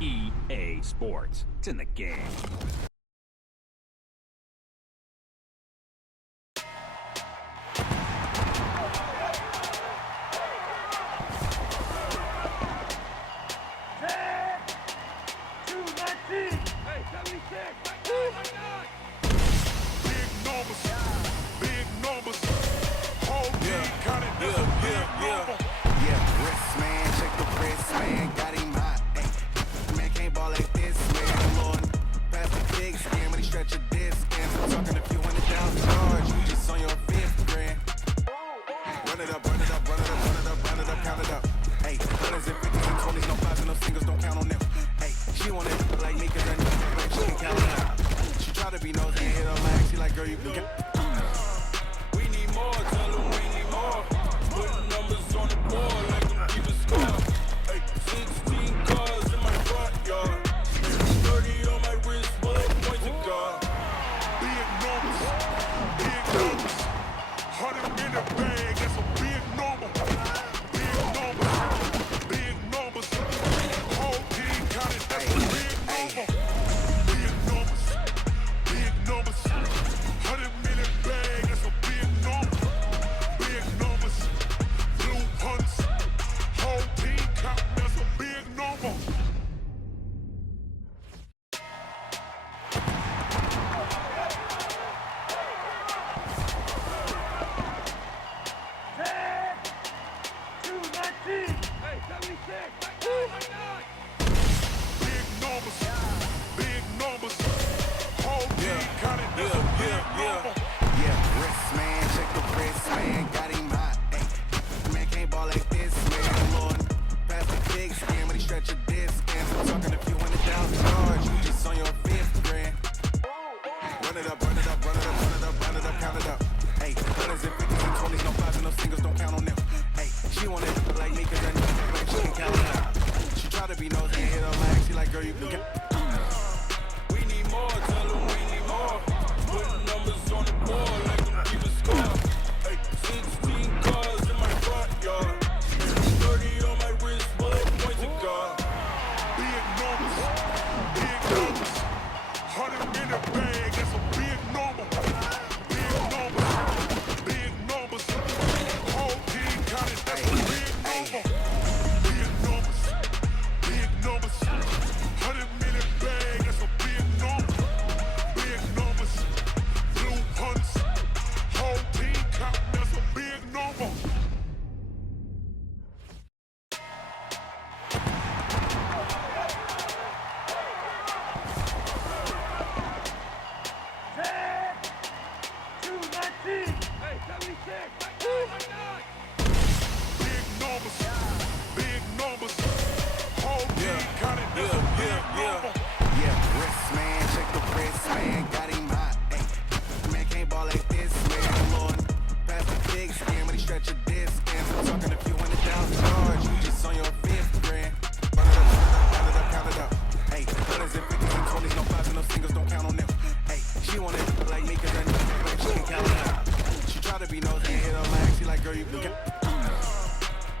EA Sports. It's in the game.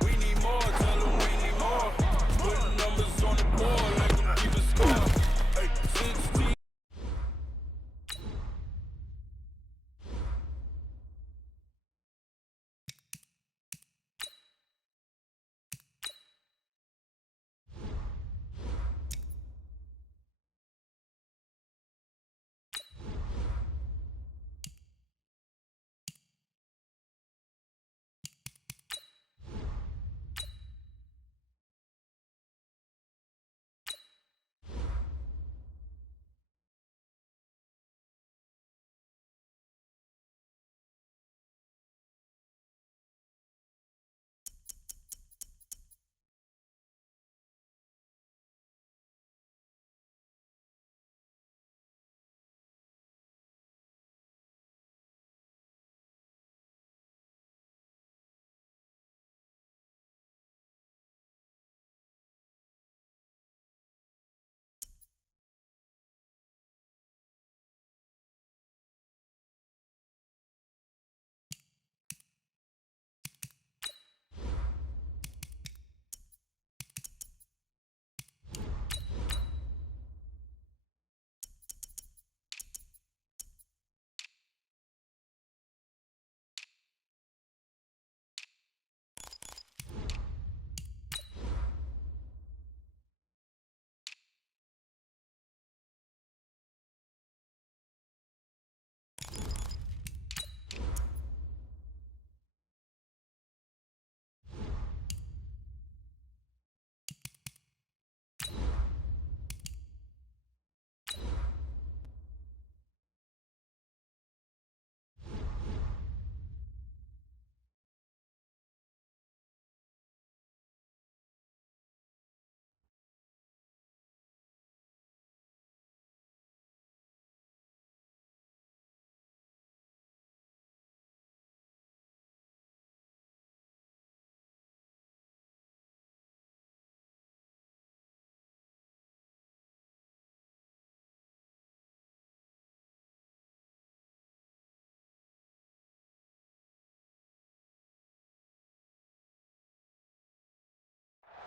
We need more, tell them we need more. Putting numbers on the board like them keep a score.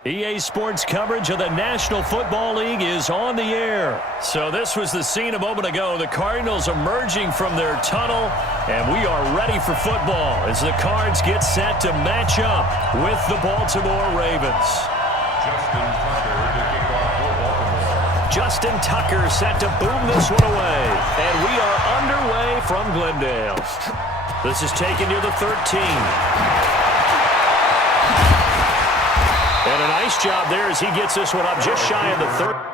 EA Sports coverage of the National Football League is on the air. So this was the scene a moment ago. The Cardinals emerging from their tunnel, and we are ready for football as the Cards get set to match up with the Baltimore Ravens. Justin Tucker set to boom this one away, and we are underway from Glendale. This is taken near the 13. And a nice job there as he gets this one up just shy of the 30.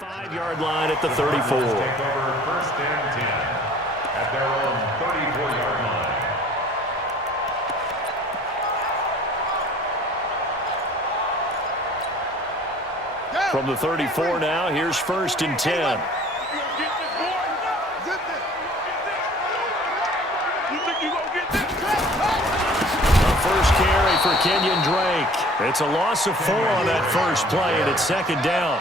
Five-yard line at the 34. Take over first and 10 at their own 34-yard line. From the 34 now, here's first and 10. A first carry for Kenyon Drake. It's a loss of 4 on that first play, and it's second down.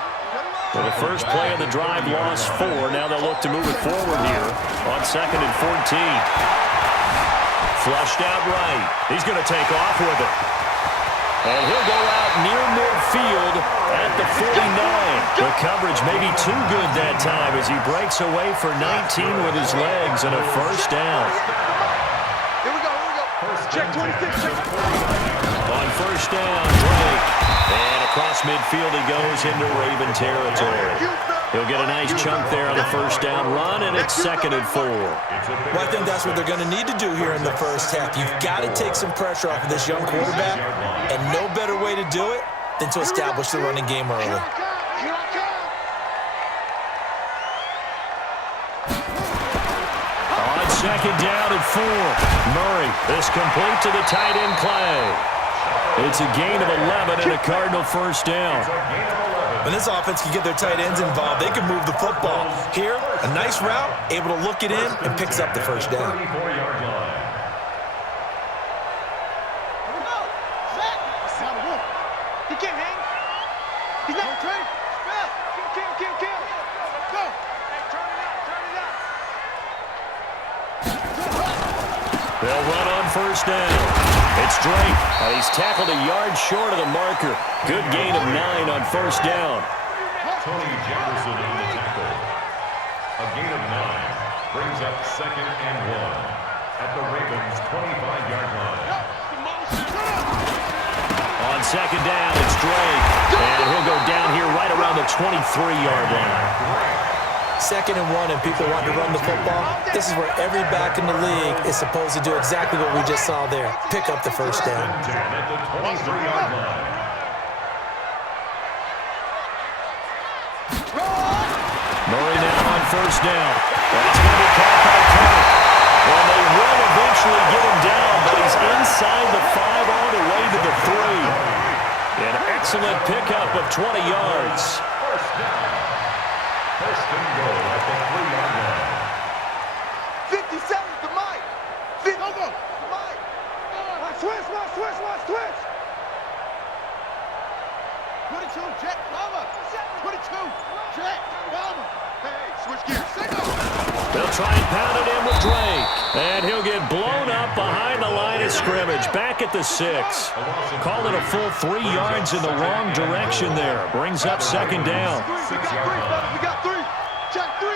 So the first play of the drive lost 4. Now they'll look to move it forward here on second and 14. Flushed out right. He's going to take off with it. And he'll go out near midfield at the 49. The coverage may be too good that time as he breaks away for 19 with his legs and a first down. Here we go. Check 26. On first down, Drake. And across midfield he goes into Raven territory. He'll get a nice chunk there on the first down run, and it's second and 4. Well, I think that's what they're going to need to do here in the first half. You've got to take some pressure off of this young quarterback, and no better way to do it than to establish the running game early. On second down and 4, Murray is complete to the tight end Clay. It's a gain of 11 and a Cardinal first down. When this offense can get their tight ends involved, they can move the football. Here, a nice route, able to look it in, and picks up the first down. 34-yard line. He can't hang. He's not trained. Kill. Go. Hey, turn it out. They'll run on first down. It's Drake. He's tackled a yard short of the marker. Good gain of 9 on first down. Tony Jefferson on the tackle. A gain of 9 brings up 2nd and 1 at the Ravens' 25-yard line. On second down, it's Drake. And he'll go down here right around the 23-yard line. 2nd and 1 and people want to run the football. This is where every back in the league is supposed to do exactly what we just saw there. Pick up the first down. At the 23-yard line. Murray now on first down. That's going to be caught by Kirk. Well, they will eventually get him down, but he's inside the 5 all the way to the 3. An excellent pickup of 20 yards. First down. First and goal at the 3-yard line. 57 to Mike. 50 to Mike. Watch, switch. 22, Jet, Palmer. 22, Jet, Palmer. Hey, switch gears. Signal. They'll try and pound it in with Drake. And he'll get blown up behind the line of scrimmage. Back at the 6. Call it a full 3 yards in the wrong direction there. Brings up second down. We got 3. Check 3.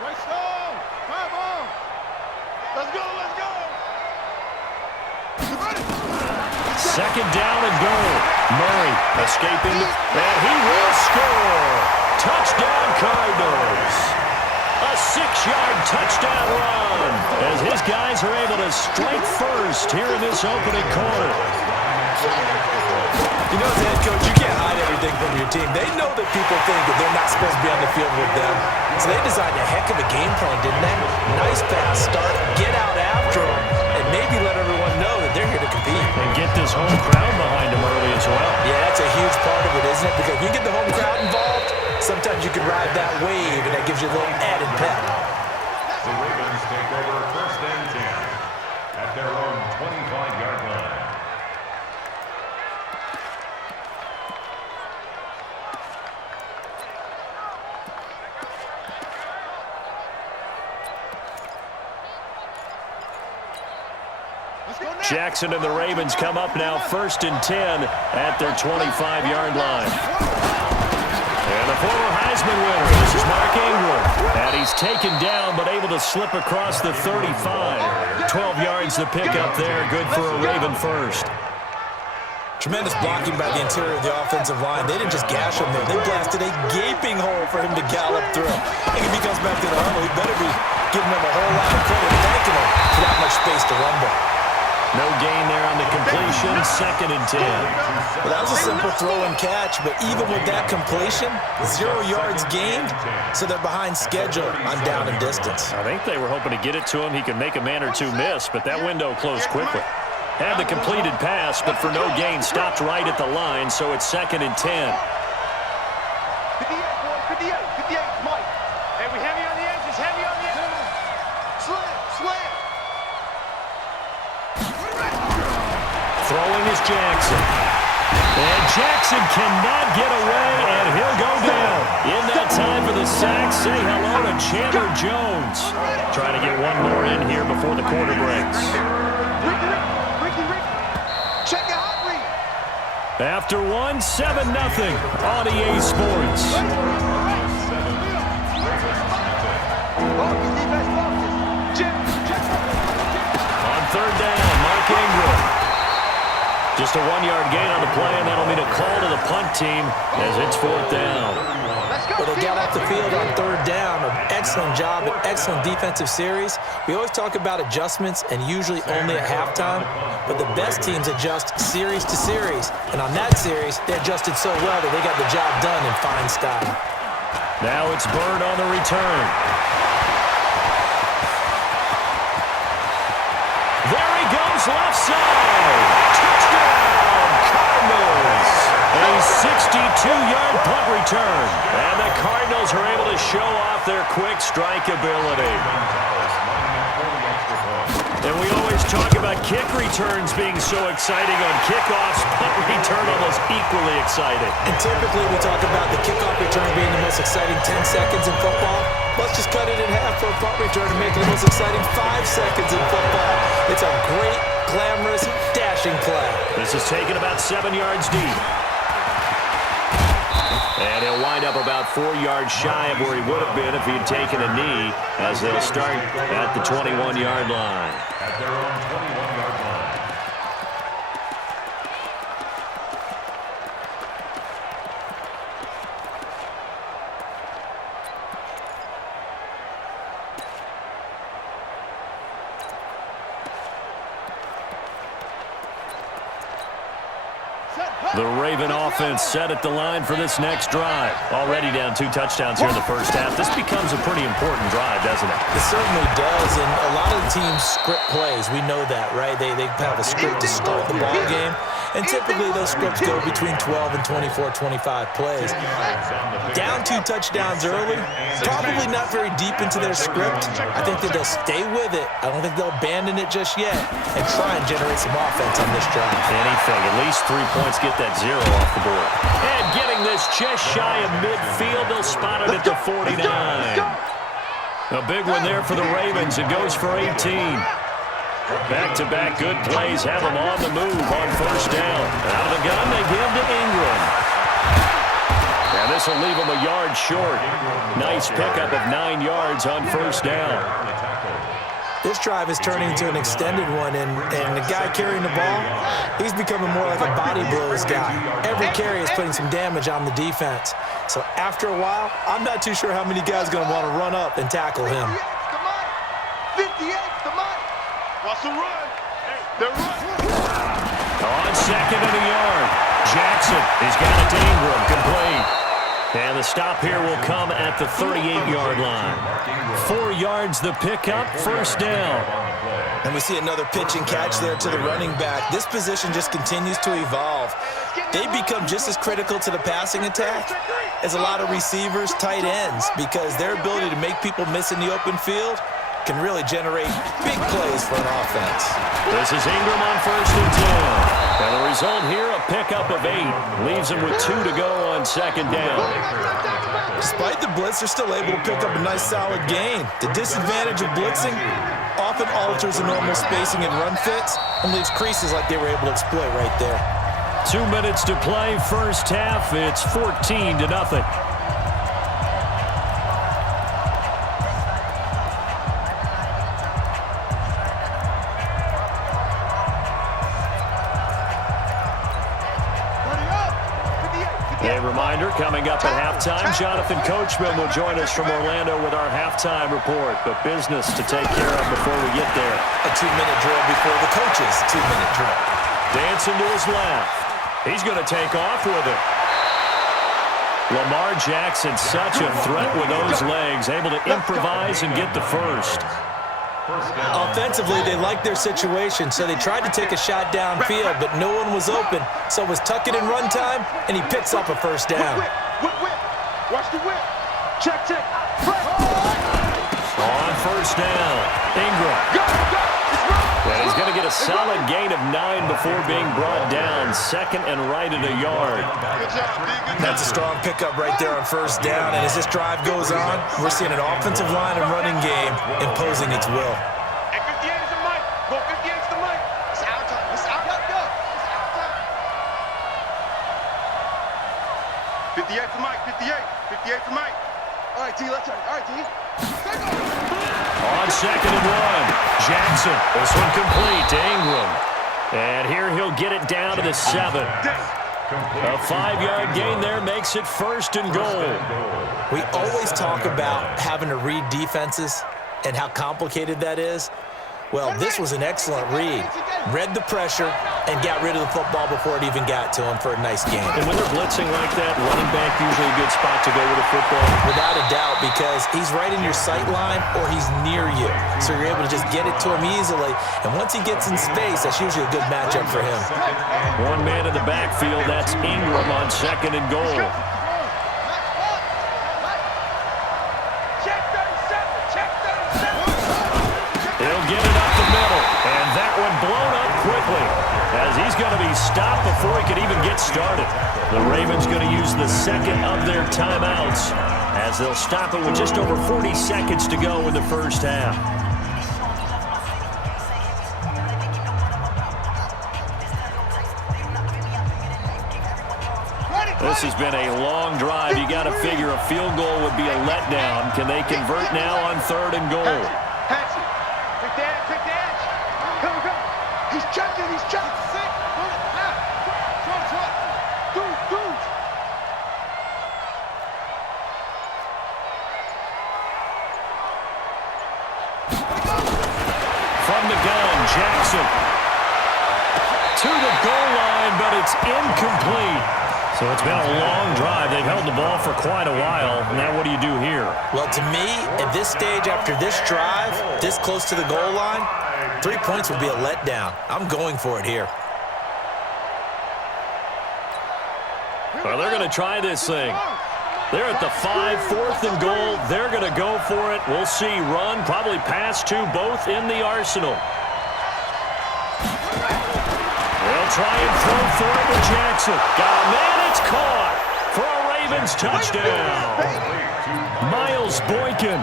Right stone. 5 on. Let's go. Second down and goal. Murray escaping, and he will score. Touchdown Cardinals. A 6-yard touchdown run as his guys are able to strike first here in this opening quarter. You know, as a head coach, you can't hide everything from your team. They know that people think that they're not supposed to be on the field with them. So they designed a heck of a game plan, didn't they? Nice pass start, get out after them, and maybe let everyone know that they're here to compete. And get this home crowd behind him early as well. Yeah, that's a huge part of it, isn't it? Because if you get the home crowd involved, sometimes you can ride that wave, and that gives you a little added pep. The Ravens take over first and 10 at their own 25-yard line. Jackson and the Ravens come up now first and 10 at their 25-yard line. And the former Heisman winner, this is Mark Ingram. And he's taken down but able to slip across the 35. 12 yards to pick up there, good for a Raven first. Tremendous blocking by the interior of the offensive line. They didn't just gash him there. They blasted a gaping hole for him to gallop through. I think if he comes back to the huddle, he better be giving them a whole lot of credit and thanking him for that much space to rumble. No gain there on the completion, second and 10. Well, that was a simple throw and catch, but even with that completion, 0 yards gained, so they're behind schedule on down and distance. I think they were hoping to get it to him. He could make a man or two miss, but that window closed quickly. Had the completed pass, but for no gain, stopped right at the line, so it's second and 10. 58, boy, 58, Mike. Hey, we heavy on the edges, Slam. Throwing is Jackson. And Jackson cannot get away, and he'll go down. In that time for the sack, say hello to Chandler Jones. Trying to get one more in here before the quarter breaks. Ricky. Check it out, Ricky. After 1, 7-0 on EA Sports. On third down, Mark Ingram. Just a 1-yard gain on the play, and that'll mean a call to the punt team as it's fourth down. Well, they got off the field on third down. An excellent job, an excellent defensive series. We always talk about adjustments, and usually only at halftime. But the best teams adjust series to series. And on that series, they adjusted so well that they got the job done in fine style. Now it's Bird on the return. There he goes. goes left side. Touchdown, Cardinals. A 62-yard punt return. And the Cardinals are able to show off their quick strike ability. And we always talk about kick returns being so exciting on kickoffs. Punt return almost equally exciting. And typically we talk about the kickoff return being the most exciting 10 seconds in football. Let's just cut it in half for a punt return and make it the most exciting 5 seconds in football. It's a great, glamorous, dashing play. This is taken about 7 yards deep. And he'll wind up about 4 yards shy of where he would have been if he'd taken a knee, as they'll start at the 21-yard line. At their own 21-yard line. The Raven offense set at the line for this next drive. Already down 2 touchdowns here in the first half. This becomes a pretty important drive, doesn't it? It certainly does, and a lot of the teams script plays. We know that, right? They have a script to start the ball game, and typically those scripts go between 12 and 24, 25 plays. Down 2 touchdowns early, probably not very deep into their script. I think that they'll stay with it. I don't think they'll abandon it just yet and try and generate some offense on this drive. Anything, at least 3 points, get that 0 off the board. And getting this just shy of midfield, they'll spot it at the 49. A big one there for the Ravens. It goes for 18. Back-to-back good plays have them on the move on first down. Out of the gun, they give to Ingram. And this will leave them a yard short. Nice pickup of 9 yards on first down. This drive is turning into an extended one, and the guy carrying the ball, he's becoming more like a body blows guy. Every carry is putting some damage on the defense. So after a while, I'm not too sure how many guys are going to want to run up and tackle him. 58, the money. Russell run. They're running. On second and a yard. Jackson, he's got it to Ingram, complete. And the stop here will come at the 38-yard line. 4 yards the pickup, first down. And we see another pitch and catch there to the running back. This position just continues to evolve. They become just as critical to the passing attack as a lot of receivers, tight ends, because their ability to make people miss in the open field can really generate big plays for an offense. This is Ingram on first and 10. And the result here, a pickup of 8. Leaves him with 2 to go on second down. Despite the blitz, they're still able to pick up a nice solid gain. The disadvantage of blitzing often alters the normal spacing and run fits and leaves creases like they were able to exploit right there. 2 minutes to play, first half. It's 14-0. A reminder, coming up at halftime, Jonathan Coachman will join us from Orlando with our halftime report. But business to take care of before we get there. A 2-minute drill before the coach's 2-minute drill. Dancing to his left. He's going to take off with it. Lamar Jackson, such a threat with those legs, able to improvise and get the first. Offensively, they liked their situation, so they tried to take a shot downfield, but no one was open. So it was tuck it in run time, and he picks up a first down. Whip. Watch the whip. Check. On first down, Ingram. And he's going to get a solid gain of 9 before being brought down. Second and right at a yard. That's a strong pickup right there on first down. And as this drive goes on, we're seeing an offensive line and running game imposing its will. Hey, 58 is the mic. Go, 58 is the mic. It's our time. It's our time. Go. It's our time. 58 for Mike. 58 for Mike. All right, T, let's turn. All right, T. On second and 1, Jackson. This one complete to Ingram. And here he'll get it down to the 7. A 5-yard gain there makes it first and goal. We always talk about having to read defenses and how complicated that is. Well, this was an excellent read. Read the pressure and got rid of the football before it even got to him for a nice game. And when they're blitzing like that, running back usually a good spot to go with a football. Without a doubt, because he's right in your sight line or he's near you. So you're able to just get it to him easily. And once he gets in space, that's usually a good matchup for him. One man in the backfield, that's Ingram on 2nd and goal. He'll get it up the middle, and that one blown up quickly as he's going to be stopped before he can even get started. The Ravens going to use the second of their timeouts as they'll stop it with just over 40 seconds to go in the first half. This has been a long drive. You got to figure a field goal would be a letdown. Can they convert now on 3rd and goal? Quick dash. Come. He's chucking. Sick. Dude. From the gun, Jackson. To the goal line, but it's incomplete. So it's been a long drive. They've held the ball for quite a while. Now what do you do here? Well, to me, at this stage after this drive, this close to the goal line, 3 points would be a letdown. I'm going for it here. Well, they're going to try this thing. They're at the 5, 4th and goal. They're going to go for it. We'll see. Run, probably pass to both in the arsenal. They'll try and throw for it with Jackson. Got a man, it's caught for a Ravens touchdown. Miles Boykin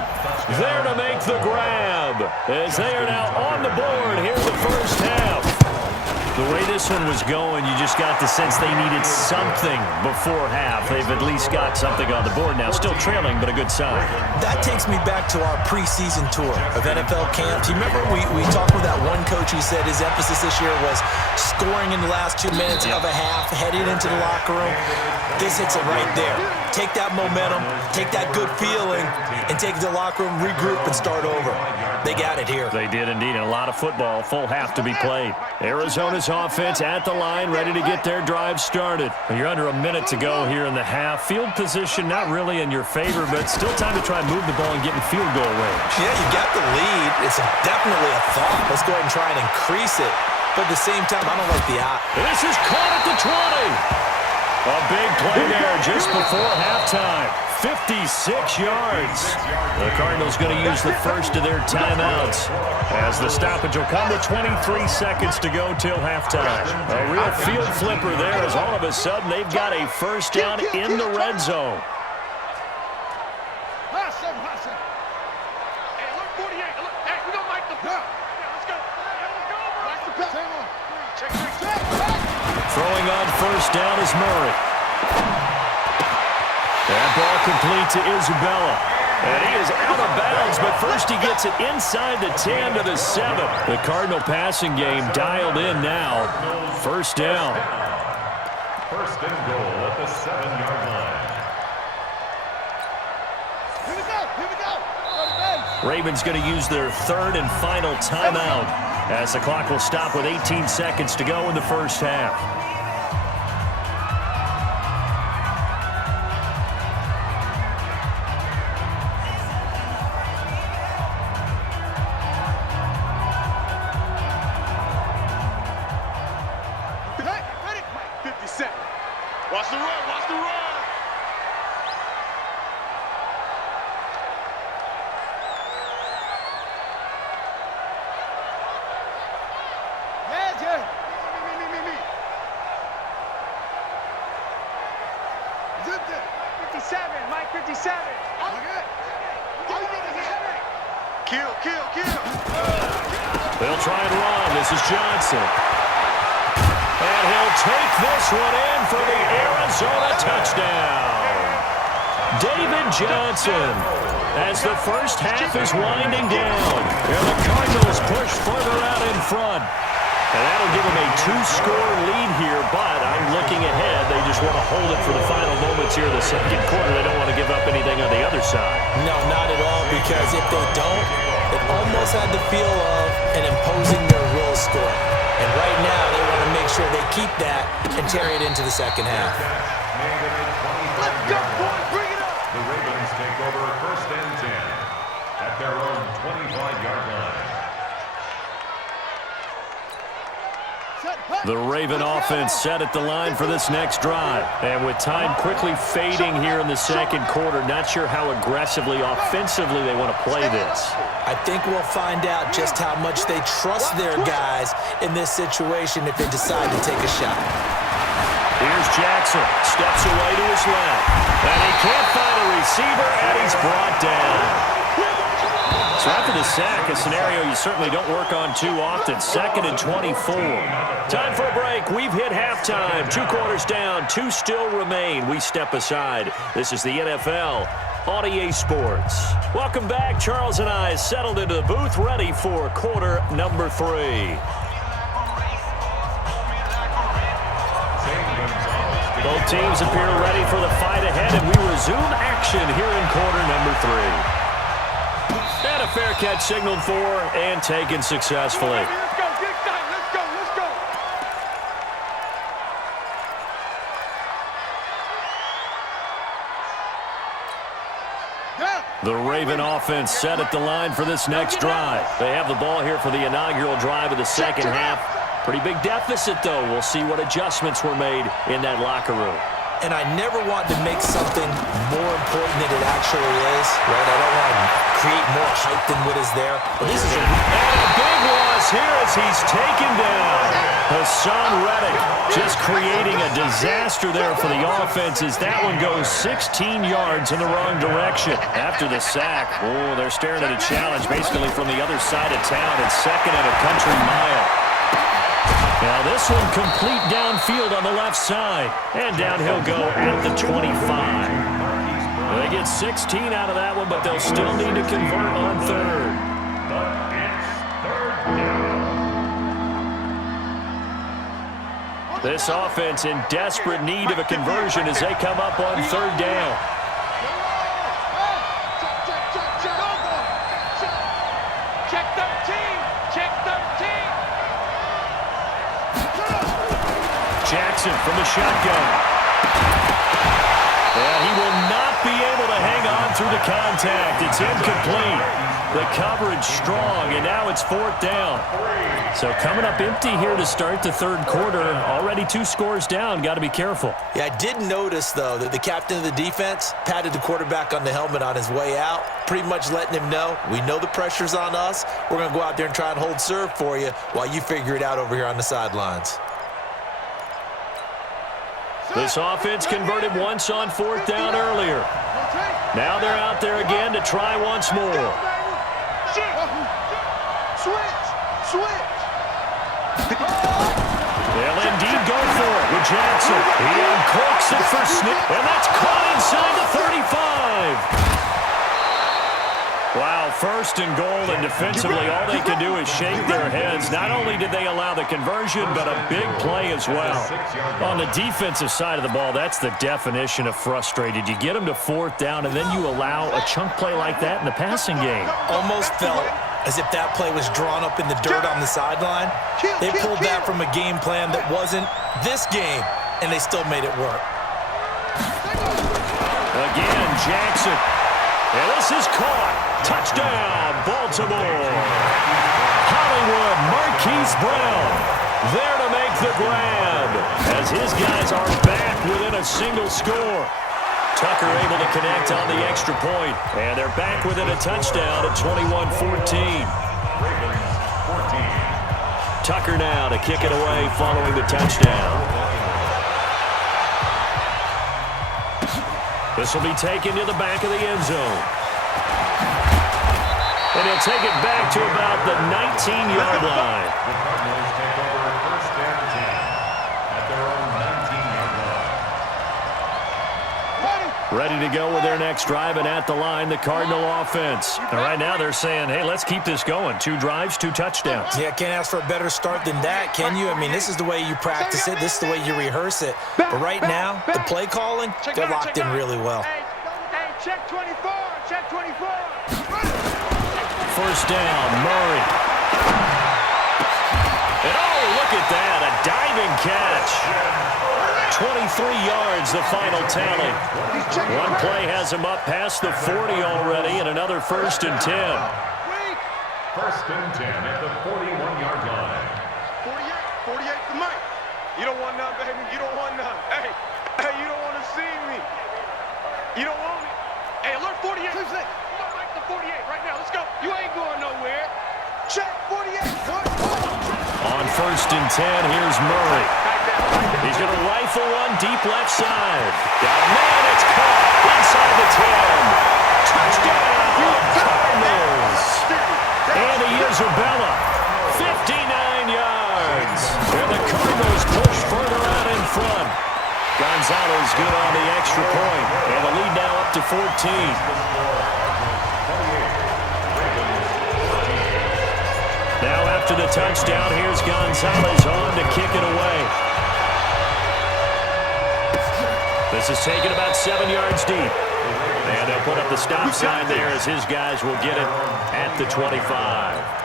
there to make the grab as they are now on the board here in the first half. The way this one was going, you just got the sense they needed something before half. They've at least got something on the board now. Still trailing, but a good sign. That takes me back to our preseason tour of NFL camps. You remember we talked with that one coach who said his emphasis this year was scoring in the last 2 minutes of a half, heading into the locker room. This hits it right there. Take that momentum, take that good feeling, and take it to the locker room, regroup, and start over. They got it here. They did indeed, and a lot of football, full half to be played. Arizona's offense at the line, ready to get their drive started. You're under a minute to go here in the half. Field position not really in your favor, but still time to try and move the ball and get in field goal range. Yeah, you got the lead. It's definitely a thought. Let's go ahead and try and increase it. But at the same time, I don't like the out. This is caught at the 20. A big play there just before halftime. 56 yards. The Cardinals going to use the first of their timeouts as the stoppage will come with 23 seconds to go till halftime. A real field flipper there as all of a sudden they've got a first down in the red zone. Hey, look, 48. Look, hey, we don't like the ball. Yeah, let's go. Watch the pass. Check. Throwing on first down is Murray. That ball complete to Isabella. And he is out of bounds, but first he gets it inside the 10 to the 7. The Cardinal passing game dialed in now. First down. First and goal at the 7-yard line. Here we go. Ravens going to use their third and final timeout as the clock will stop with 18 seconds to go in the first half. Watch the run. Yeah. Me. Zip it. 57, Mike 57. Okay. Kill. They'll try and run. This is Johnson. And he'll take this one in for the Arizona touchdown. David Johnson as the first half is winding down. And the Cardinals push further out in front. And that'll give them a 2-score lead here, but I'm looking ahead. They just want to hold it for the final moments here in the second quarter. They don't want to give up anything on the other side. No, not at all, because if they don't, It almost had the feel of an imposing their will score. And right now, they want to make sure they keep that and carry it into the second half. Let's go, boys. Bring it up. The Ravens take over 1st and 10 at their own 25-yard line. The Raven offense set at the line for this next drive. And with time quickly fading here in the second quarter, not sure how aggressively, offensively they want to play this. I think we'll find out just how much they trust their guys in this situation if they decide to take a shot. Here's Jackson. Steps away to his left. And he can't find a receiver, and he's brought down. So after the sack, a scenario you certainly don't work on too often. 2nd and 24. Time for a break. We've hit halftime. 2 quarters down. 2 still remain. We step aside. This is the NFL on EA Sports. Welcome back. Charles and I settled into the booth, ready for quarter number 3. Both teams appear ready for the fight ahead, and we resume action here in quarter number 3. And a fair catch signaled for and taken successfully. Let's go. Big time. Let's go. Let's go. Yeah. The Raven offense set at the line for this next drive. They have the ball here for the inaugural drive of the second half. Pretty big deficit, though. We'll see what adjustments were made in that locker room. And I never want to make something more important than it actually is, right? I don't want to create more hype than what is there. But this is a big loss here as he's taken down. Hassan Reddick just creating a disaster there for the offense as that one goes 16 yards in the wrong direction. After the sack, they're staring at a challenge basically from the other side of town. It's 2nd and a country mile. Now this one complete downfield on the left side. And down he'll go at the 25. They get 16 out of that one, but they'll still need to convert on 3rd. But it's 3rd down. This offense in desperate need of a conversion as they come up on 3rd down. Check 13. Check 13. Jackson from the shotgun. And he will not be able to hang on through the contact. It's incomplete. The coverage strong, and now it's 4th down. So coming up empty here to start the 3rd quarter. Already 2 scores down. Got to be careful. Yeah, I did notice, though, that the captain of the defense patted the quarterback on the helmet on his way out, pretty much letting him know, we know the pressure's on us. We're going to go out there and try and hold serve for you while you figure it out over here on the sidelines. This offense converted once on 4th down earlier. Now they're out there again to try once more. Switch. They'll indeed go for it with Jackson. He uncorks it for Smith, and that's caught inside the 35. Wow, 1st and goal, and defensively all they can do is shake their heads. Not only did they allow the conversion, but a big play as well. On the defensive side of the ball, that's the definition of frustrated. You get them to 4th down, and then you allow a chunk play like that in the passing game. Almost felt as if that play was drawn up in the dirt on the sideline. They pulled that from a game plan that wasn't this game, and they still made it work. Again, Jackson. And this is caught. Touchdown, Baltimore. Hollywood Marquise Brown there to make the grab as his guys are back within a single score. Tucker able to connect on the extra point, and they're back within a touchdown at 21-14. Tucker now to kick it away following the touchdown. This will be taken to the back of the end zone. And he'll take it back to about the 19-yard line. The Cardinals take over 1st and 10 at their own 19-yard line. Ready to go with their next drive, and at the line, the Cardinal offense. And right now they're saying, hey, let's keep this going. 2 drives, 2 touchdowns. Yeah, can't ask for a better start than that, can you? I mean, this is the way you practice it. This is the way you rehearse it. But right now, the play calling, they're locked in really well. Hey, check 24. Check 24. first down. Murray. And oh, look at that, a diving catch. 23 yards, the final tally. One play has him up past the 40 already, and another 1st and 10. 1st and 10 at the 41-yard line. 48 to Mike. You don't want none, baby. You don't want none. Hey, you don't want to see me. You don't want me. Hey, alert 48. Come on, Mike, the 48 right now. Let's go. You ain't going nowhere. Check 48. On 1st and 10, here's Murray. He's going to rifle one deep left side. Got a man, it's caught inside the 10. Touchdown, Cardinals. Andy Isabella, 59 yards. And the Cardinals push further out in front. Gonzalez good on the extra point. And the lead now up to 14. Now after the touchdown, here's Gonzalez on to kick it away. This is taken about 7 yards deep. And they'll put up the stop sign there as his guys will get it at the 25.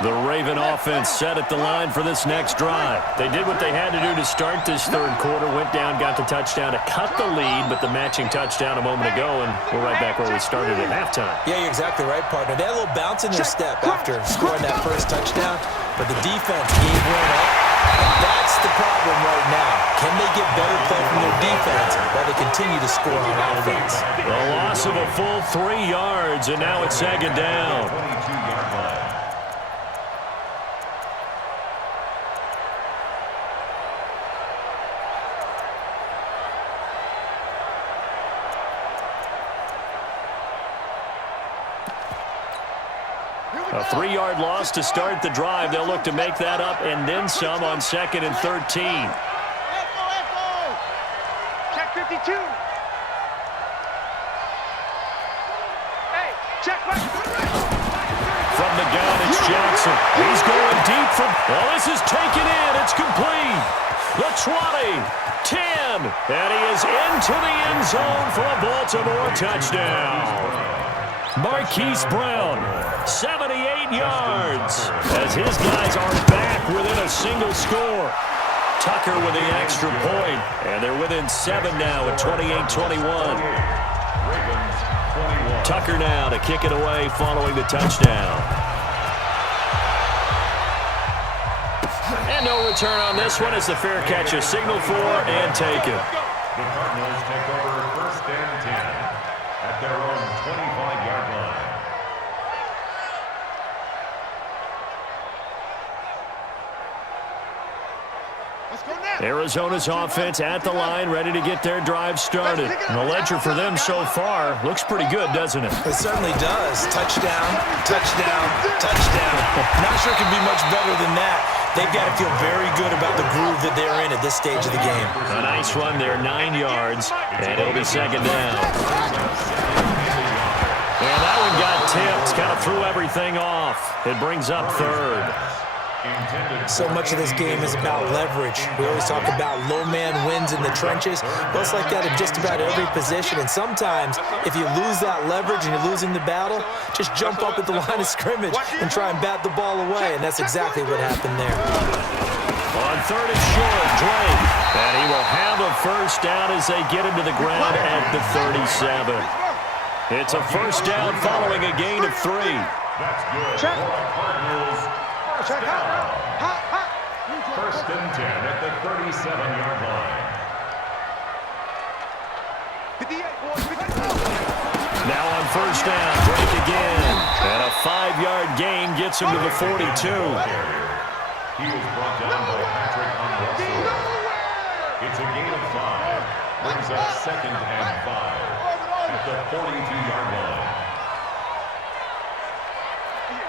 The Raven offense set at the line for this next drive. They did what they had to do to start this third quarter, went down, got the touchdown to cut the lead, but the matching touchdown a moment ago, and we're right back where we started at halftime. Yeah, you're exactly right, partner. They had a little bounce in their step after scoring that first touchdown, but the defense gave one up. And that's the problem right now. Can they get better play from their defense while they continue to score on offense? The loss of a full 3 yards, and now it's 2nd down. 22-yard line. A 3-yard loss to start the drive. They'll look to make that up and then some on 2nd and 13. Check 52. Hey, check back. From the gun, it's Jackson. He's going deep from... Well, this is taken in. It's complete. The 20, 10, and he is into the end zone for a Baltimore touchdown. Marquise Brown, 78 yards, as his guys are back within a single score. Tucker with the extra point, and they're within 7 now at 28-21. Tucker now to kick it away following the touchdown. And no return on this one as the fair catch is signaled for and taken. The Cardinals take over 1st and 10 at their own 25-yard line. Arizona's offense at the line, ready to get their drive started. And the ledger for them so far looks pretty good, doesn't it? It certainly does. Touchdown, touchdown, touchdown. Not sure it can be much better than that. They've got to feel very good about the groove that they're in at this stage of the game. A nice run there, 9 yards, and it'll be 2nd down. And that one got tipped, kind of threw everything off. It brings up 3rd. So much of this game is about leverage. We always talk about low man wins in the trenches. Well, it's like that in just about every position. And sometimes, if you lose that leverage and you're losing the battle, just jump up at the line of scrimmage and try and bat the ball away. And that's exactly what happened there. On 3rd and short, Drake. And he will have a first down as they get him to the ground at the 37. It's a first down following a gain of 3. That's good. Check. Cardinals. Check out. 1st and 10 at the 37-yard line. 58, boys. 58. Now on first down, Drake again. And a 5-yard gain gets him to the 42. He was brought down by Patrick Unrussell. It's a gain of 5. Brings up 2nd and 5 at the 42-yard line.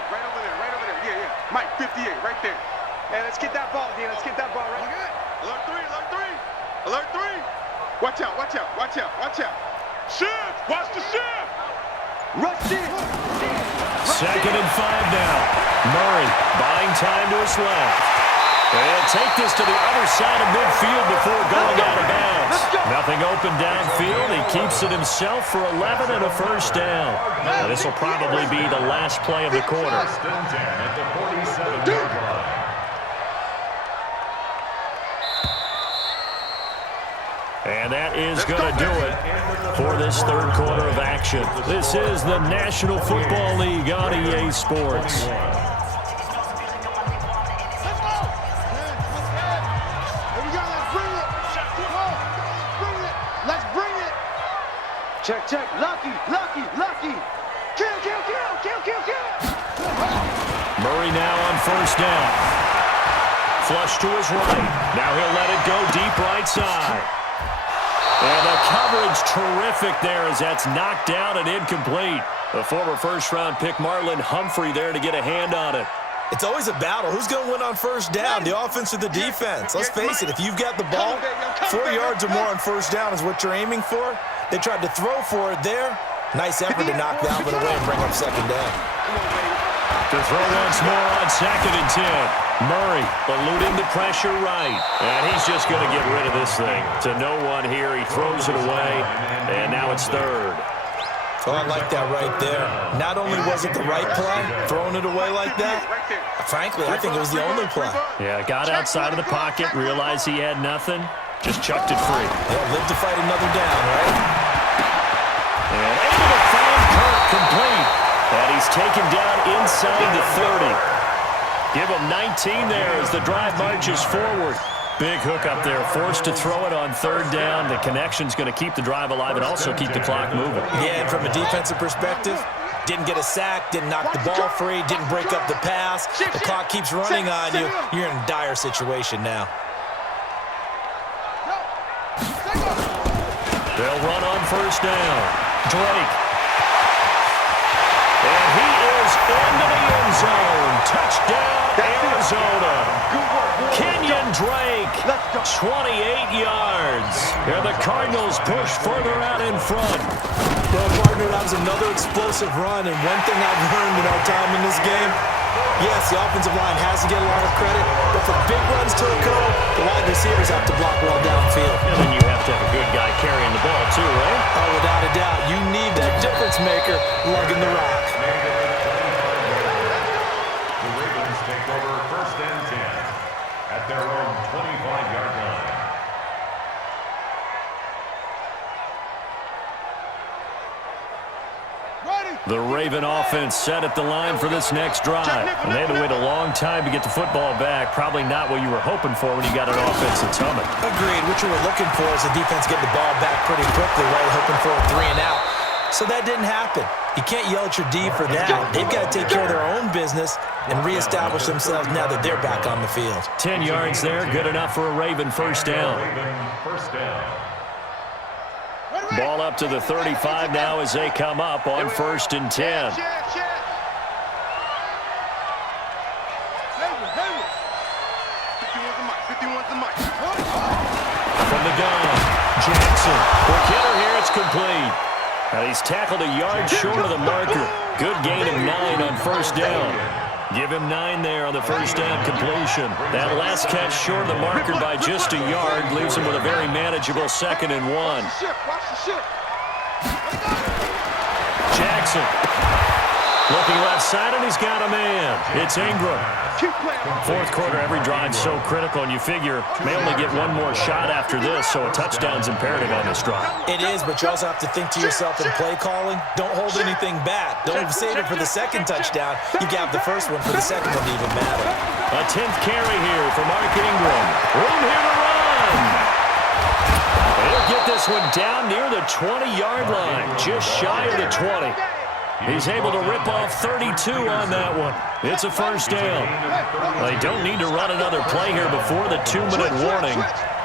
Right over there. Yeah. Mike, 58, right there. Hey, let's get that ball again. Let's get that ball right here. Alert 3. Watch out. Shift. Watch the shift. Rush it. 2nd and 5 now. Murray buying time to his left. They'll take this to the other side of midfield before going out of bounds. Nothing open downfield. He keeps it himself for 11 and a first down. Now, this will probably be the last play of the quarter. First and 10 at the 47-yard line. And that is going to do it for this third quarter of action. This is the National Football League on EA Sports. Check. Lucky. Kill. Murray now on first down. Flush to his right. Now he'll let it go deep right side. And the coverage terrific there as that's knocked down and incomplete. The former first-round pick Marlon Humphrey there to get a hand on it. It's always a battle. Who's going to win on first down, the offense or the defense? Let's face it, if you've got the ball, 4 yards or more on first down is what you're aiming for. They tried to throw for it there. Nice effort to knock that one away and bring up second down. To throw once more on 2nd and 10. Murray eluding the pressure right. And he's just going to get rid of this thing. To no one here. He throws it away. And now it's 3rd. Oh, I like that right there. Not only was it the right play, throwing it away like that, frankly, I think it was the only play. Yeah, got outside of the pocket, realized he had nothing, just chucked it free. Yeah, live to fight another down, right? And able to find Kirk complete. And he's taken down inside the 30. Give him 19 there as the drive marches forward. Big hook up there, forced to throw it on 3rd down. The connection's going to keep the drive alive and also keep the clock moving. Yeah, and from a defensive perspective, didn't get a sack, didn't knock the ball free, didn't break up the pass. The clock keeps running on you. You're in a dire situation now. They'll run on first down. Drake. And he is into the end zone. Touchdown, Arizona. Kenyon Drake, 28 yards. And the Cardinals push further out in front. Well, partner, that was another explosive run. And one thing I've learned in our time in this game, yes, the offensive line has to get a lot of credit, but for big runs to occur, the wide receivers have to block well downfield. And then you have to have a good guy carrying the ball too, right? Oh, without a doubt. You need that difference maker lugging the rock. The Ravens take over 1st and 10 at their own 25-yard line. The Raven offense set at the line for this next drive. And they had to wait a long time to get the football back. Probably not what you were hoping for when you got an offense that's humming. Agreed. What you were looking for is the defense getting the ball back pretty quickly, right? Hoping for a 3 and out. So that didn't happen. You can't yell at your D for that. They've got to take care of their own business and reestablish themselves now that they're back on the field. 10 yards there, good enough for a Raven first down. First down. Ball up to the 35 now as they come up on 1st and 10. From the gun, Jackson. Quick hitter here, it's complete. And he's tackled a yard short of the marker. Good gain of 9 on first down. Give him 9 there on the first down completion. That last catch short of the marker by just a yard leaves him with a very manageable 2nd and 1. Jackson. Looking left side, and he's got a man. It's Ingram. 4th quarter, every drive so critical, and you figure may only get one more shot after this, so a touchdown's imperative on this drive. It is, but you also have to think to yourself in play calling, don't hold anything back. Don't save it for the second touchdown. You got the first one for the second one to even matter. A 10th carry here for Mark Ingram. Room here to run. He'll get this one down near the 20-yard line, just shy of the 20. He's able to rip off 32 on that one. It's a first down. They don't need to run another play here before the 2-minute warning.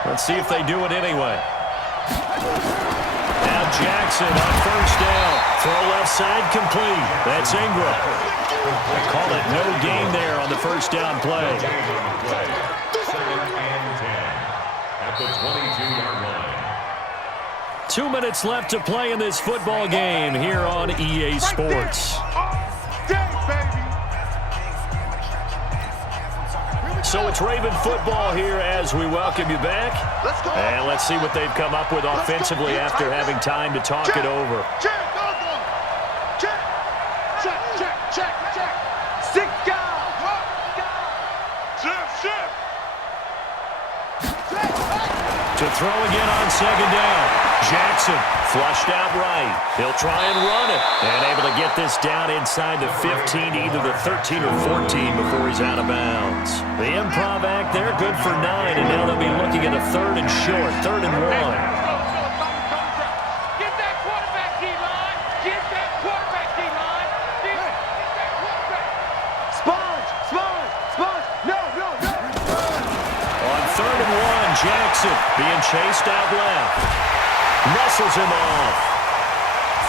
Let's see if they do it anyway. Now Jackson on first down. Throw left side complete. That's Ingram. They call it no gain there on the first down play. 2nd and 10 at the 22-yard line. 2 minutes left to play in this football game here on EA Sports. So it's Raven football here as we welcome you back. And let's see what they've come up with offensively after having time to talk it over. Check. Sit down. Shift. To throw again on second down. Jackson flushed out right. He'll try and run it. And able to get this down inside the 15, either the 13 or 14 before he's out of bounds. The improv act there, good for 9. And now they'll be looking at a 3rd and short, 3rd and 1. Jackson being chased out left. Muscles him off.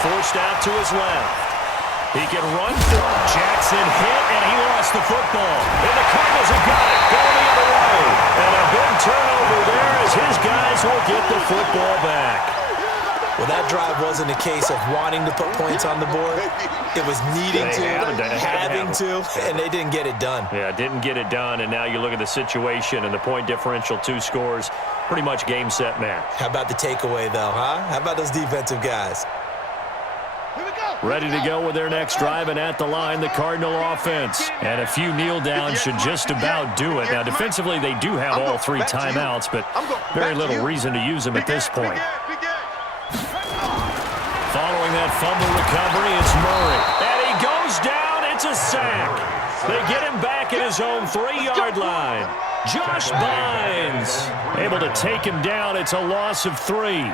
Forced out to his left. He can run for it. Jackson hit, and he lost the football. And the Cardinals have got it. Going the other way. And a big turnover there as his guys will get the football back. Well, that drive wasn't a case of wanting to put points on the board. It was needing to, having to, and they didn't get it done. Yeah, didn't get it done, and now you look at the situation and the point differential, 2 scores, pretty much game, set, match. How about the takeaway, though, huh? How about those defensive guys? Ready to go with their next drive, and at the line, the Cardinal offense. And a few kneel downs should just about do it. Now, defensively, they do have all 3 timeouts, but very little reason to use them at this point. Following that fumble recovery, it's Murray. And he goes down. It's a sack. They get him back at his own 3-yard line. Josh Bynes able to take him down. It's a loss of 3.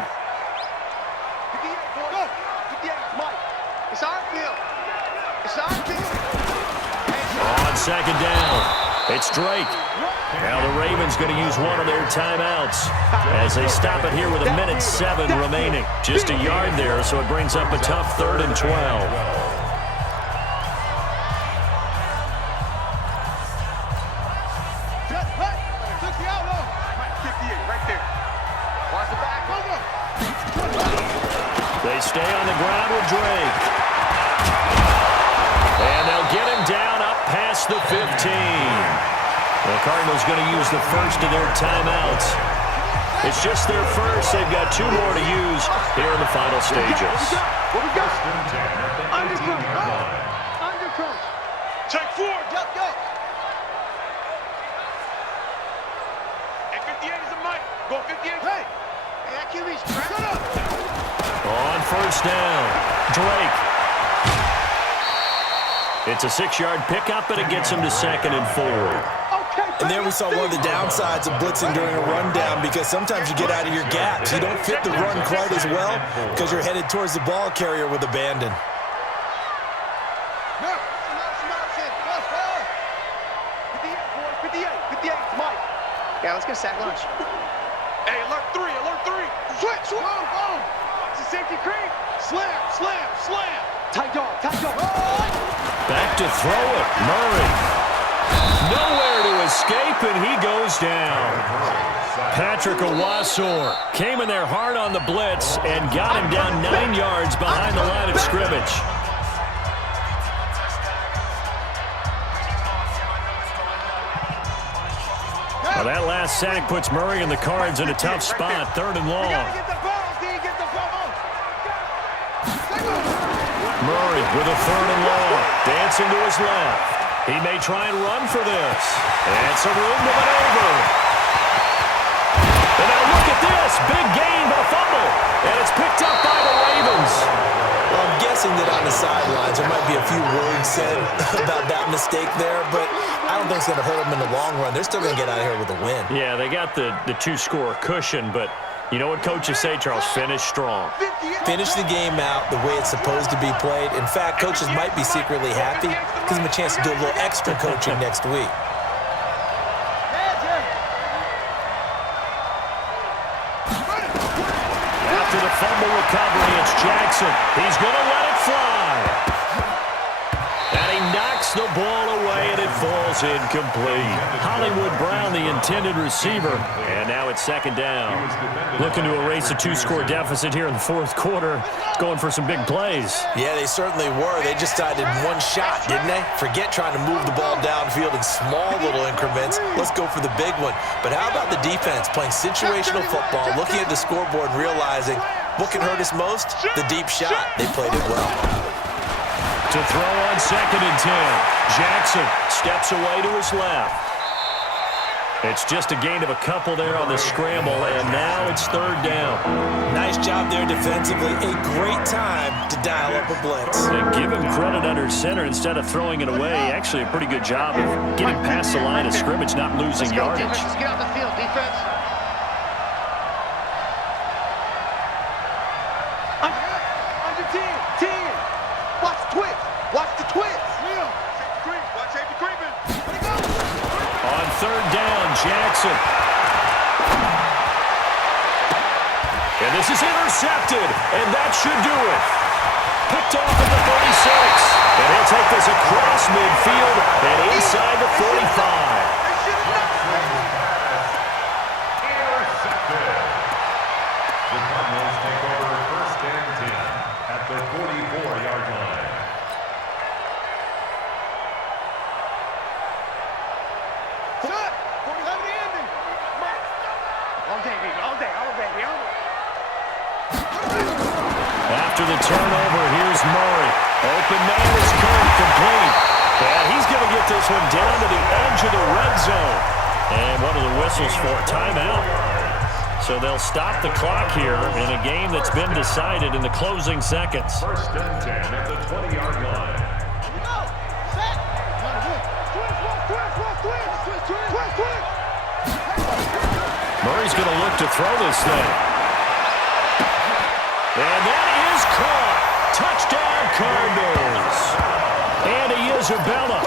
On second down, it's Drake. Now the Ravens going to use one of their timeouts as they stop it here with 1:07 remaining. Just a yard there, so it brings up a tough 3rd and 12. They stay on the ground with Drake. And they'll get him down up past the 15. The Cardinals going to use the first of their timeouts. It's just their first. They've got 2 more to use here in the final stages. Check 4. Go. Hey, 58 is a mic. Go 58. Hey, that QB's shut up. On first down, Drake. It's a 6-yard pickup, and it gets him to 2nd and 4. And there we saw one of the downsides of blitzing during a rundown, because sometimes you get out of your gaps. You don't fit the run quite as well because you're headed towards the ball carrier with abandon. Yeah, let's get a sack lunch. Hey, alert 3. Switch. Boom. It's a safety creep. Slam. Tight dog. Back to throw it, Murray. Nowhere to escape, and he goes down. Patrick Owasor came in there hard on the blitz and got him down 9 yards behind the line of scrimmage. Well, that last sack puts Murray and the Cards in a tough spot, 3rd and long. Murray with a 3rd and long, dancing to his left. He may try and run for this. And some room to maneuver. And now look at this. Big gain, but a fumble. And it's picked up by the Ravens. Well, I'm guessing that on the sidelines there might be a few words said about that mistake there, but I don't think it's going to hurt them in the long run. They're still going to get out of here with a win. Yeah, they got the 2-score cushion, but You know what coaches say, Charles? Finish strong. Finish the game out the way it's supposed to be played. In fact, coaches might be secretly happy. Gives them a chance to do a little extra coaching next week. After the fumble recovery, it's Jackson. He's going to let it fly. And he knocks the ball away, and it falls incomplete. Hollywood Brown, the intended receiver. And now it's second down. Looking to erase a two-score deficit here in the fourth quarter. Going for some big plays. Yeah, they certainly were. They just decided one shot, didn't they? Forget trying to move the ball downfield in small little increments. Let's go for the big one. But how about the defense playing situational football, looking at the scoreboard and realizing what can hurt us most? The deep shot. They played it well. To throw on 2nd and 10. Jackson steps away to his left. It's just a gain of a couple there on the scramble, and now it's 3rd down. Nice job there defensively. A great time to dial up a blitz. And give him credit under center instead of throwing it away. Actually, a pretty good job of getting past the line of scrimmage, not losing yardage. Let's get out the field, defense. Under 10. Watch the twist. Watch the twist. Watch safety creeping. On 3rd down, Jackson. And this is intercepted, and that should do it. Picked off at the 36. And he'll take this across midfield and inside the 45. Intercepted. The Cardinals take over 1st and 10 at their 44-yard line. After the turnover, here's Murray. Open man is Kirk, complete. And he's going to get this one down to the edge of the red zone. And one of the whistles for a timeout. So they'll stop the clock here in a game that's been decided in the closing seconds. 1st and 10 at the 20-yard line. Murray's going to look to throw this thing. And that is caught. Touchdown, Cardinals. And Isabella,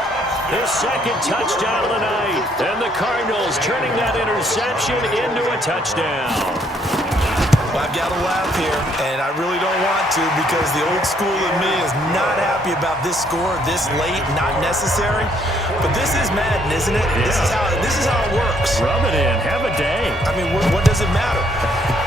his 2nd touchdown of the night. And the Cardinals turning that interception into a touchdown. Well, I've got to laugh here, and I really don't want to because the old school in me is not happy about this score this late, not necessary. But this is Madden, isn't it? Yeah. This is how it works. Rub it in. Have a day. I mean, what does it matter?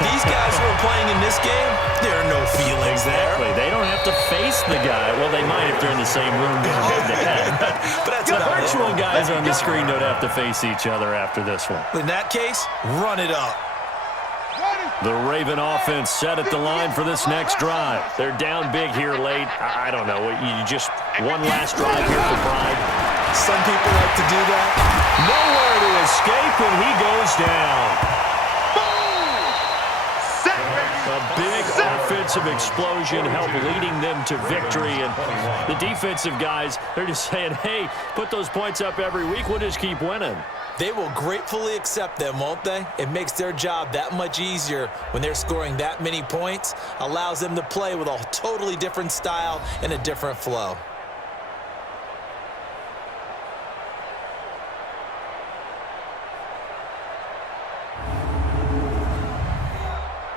These guys who are playing in this game, there are no feelings Exactly. there. They don't have to face the guy. Well, they might if they're in the same room going head-to-head. But that's The about virtual it. guys on the screen don't have to face each other after this one. In that case, run it up. The Raven offense set at the line for this next drive. They're down big here late. I don't know. You just one last drive here for pride. Some people like to do that. Nowhere to escape, and he goes down. A big offensive explosion helped leading them to victory. And the defensive guys, they're just saying, hey, put those points up every week. We'll just keep winning. They will gratefully accept them, won't they? It makes their job that much easier when they're scoring that many points. Allows them to play with a totally different style and a different flow.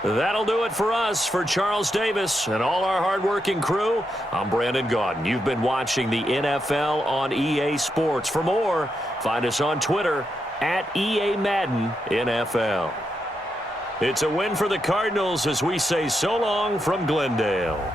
That'll do it for us. For Charles Davis and all our hardworking crew, I'm Brandon Gaudin. You've been watching the NFL on EA Sports. For more, find us on Twitter at EA Madden NFL. It's a win for the Cardinals as we say so long from Glendale.